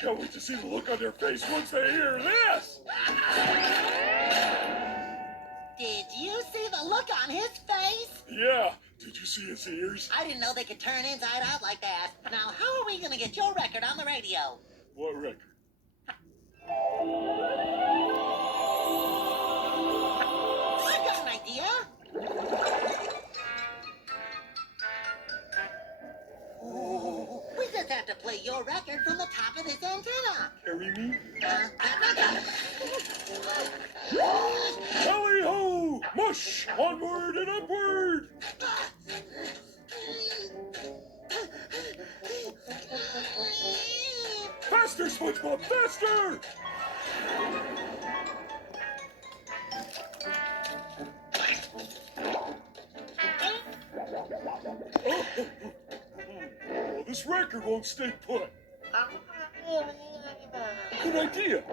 can't wait to see the look on their face once they hear this. Did you see the look on his face? Yeah. Did you see his ears? I didn't know they could turn inside out like that. Now, how are we going to get your record on the radio? What record? I've got an idea. Oh, we just have to play your record from the top of this antenna. Carry me? Tally ho! Mush! Onward and upward! Faster, SpongeBob, faster! Oh, this record won't stay put. Good idea.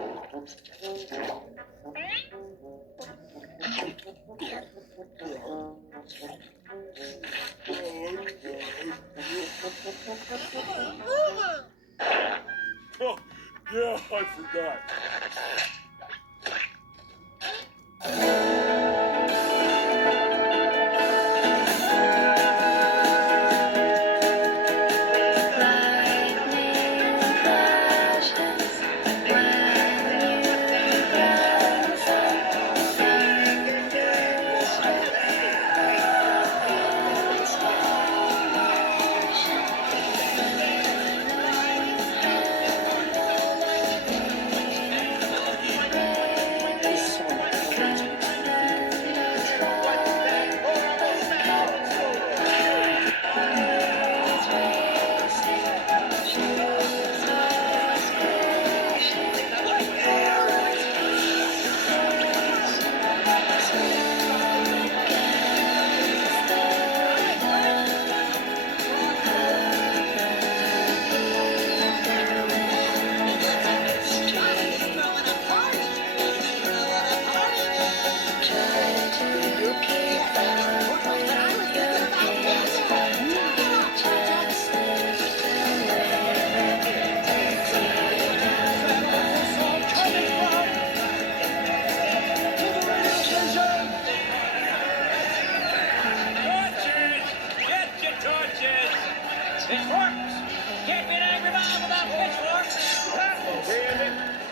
Oh, yeah, I forgot.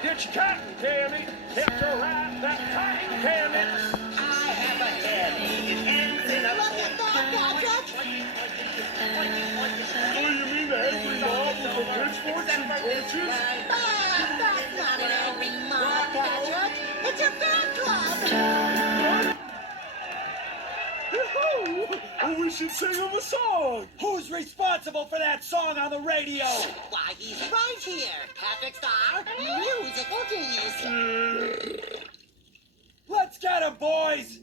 Get your cotton candy, hit to ride that cotton candy. I have a headache and look at that, Patrick. Oh, you mean the angry mob with the pitchforks and torches? That's not an angry mob, Patrick. It's a fan club. Oh, we should sing him a song. Who's responsible for that song on the radio? Why, he's right here, Patrick Star, musical genius. Let's get him, boys!